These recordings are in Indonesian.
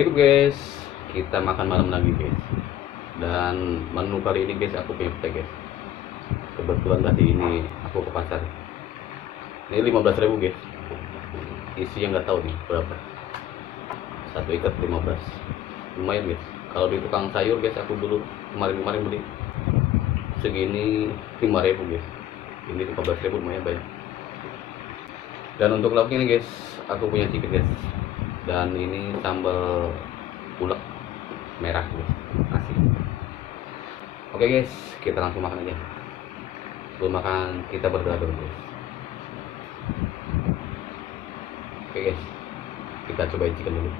Assalamualaikum guys, kita makan malam lagi guys. Dan menu kali ini guys aku punya pete guys. Kebetulan tadi ini aku ke pasar. Ini 15.000 guys. Isinya nggak tahu nih berapa. Satu ikat 15. Lumayan guys. Kalau di tukang sayur guys aku dulu kemarin beli segini 5.000 guys. Ini 15.000 lumayan banyak. Dan untuk lauknya nih guys, aku punya chicken guys. Dan ini sambal ulek merah guys, nasi. Oke guys, kita langsung makan aja. Sebelum makan kita berdoa dulu guys. Oke guys, kita cobain chicken dulu.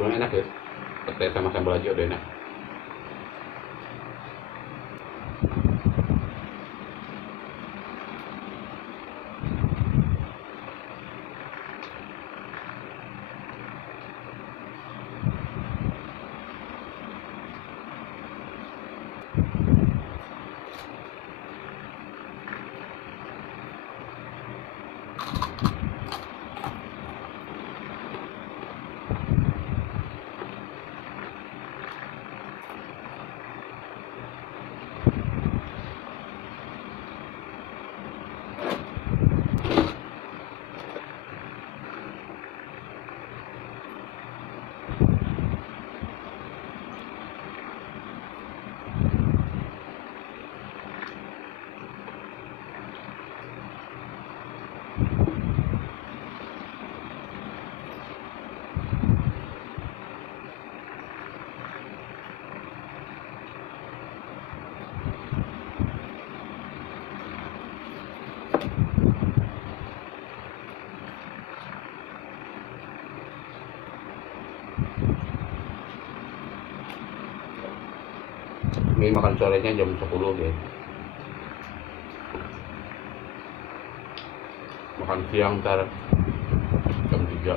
Kurang enak ya, pete sama sambal aja udah enak. Ini makan sorenya jam 10 guys. Makan siang ntar jam 3.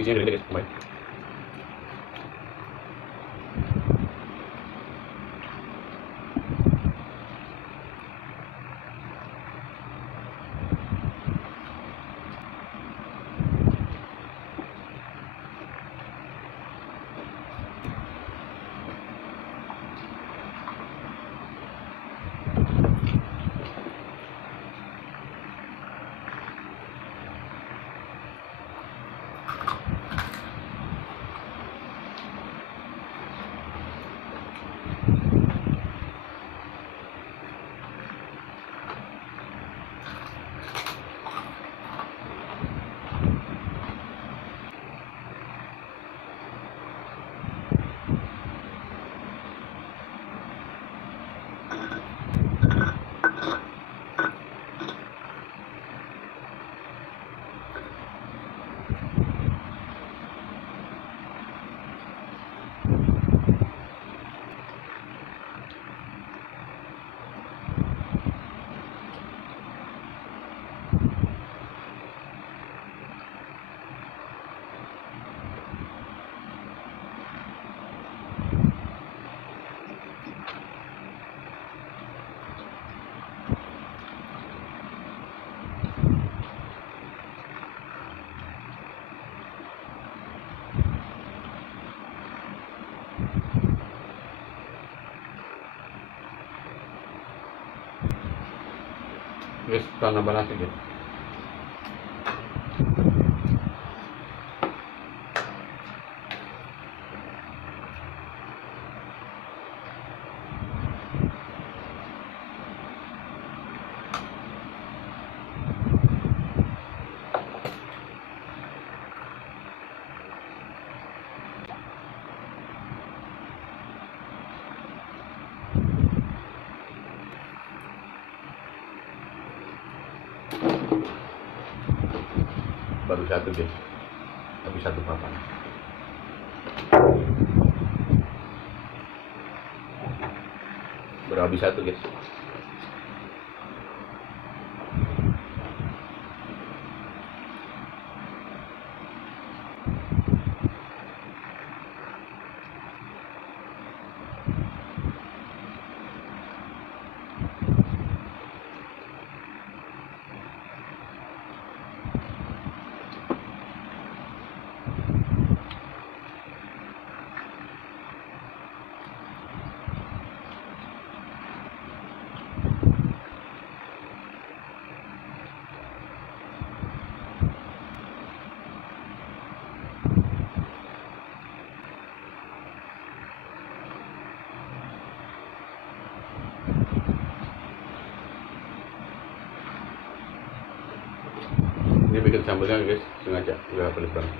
Isinya gede guys, lumayan. Guys, kita nambah nasi guys. Baru satu guys, habis satu papan. Baru habis satu guys. Ini bikin sambalnya guys, sengaja nggak pedes banget.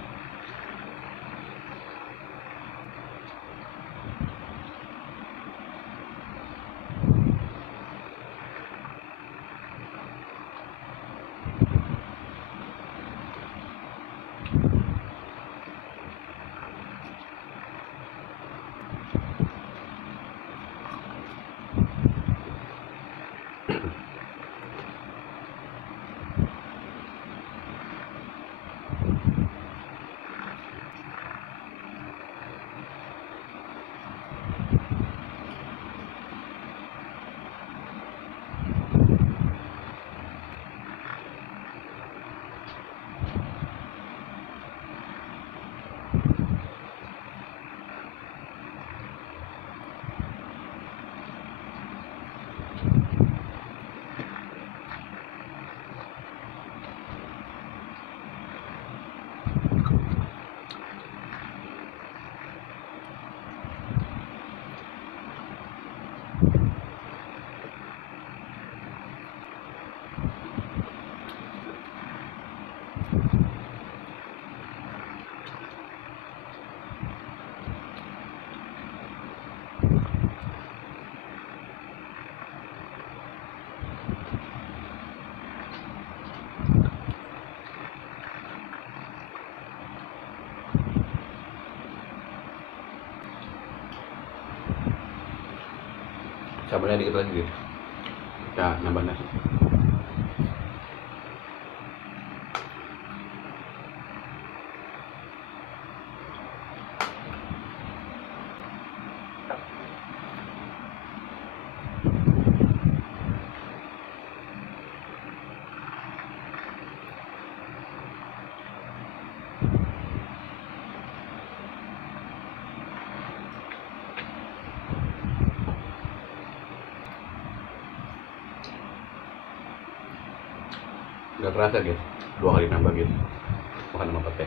Sambalnya dikit lagi guys. Kita nambah nasi. Nggak kerasa guys, 2 kali nambah guys, makan sama pete.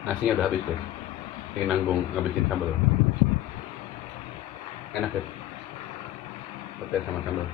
Nasinya udah habis guys. Ini nanggung ngabisin sambal. Enak guys. Petai sama sambal.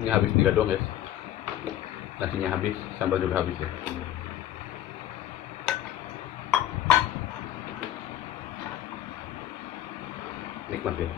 Ini habis 3 doang guys. Nasinya habis, sambal juga habis ya. Nikmat ya.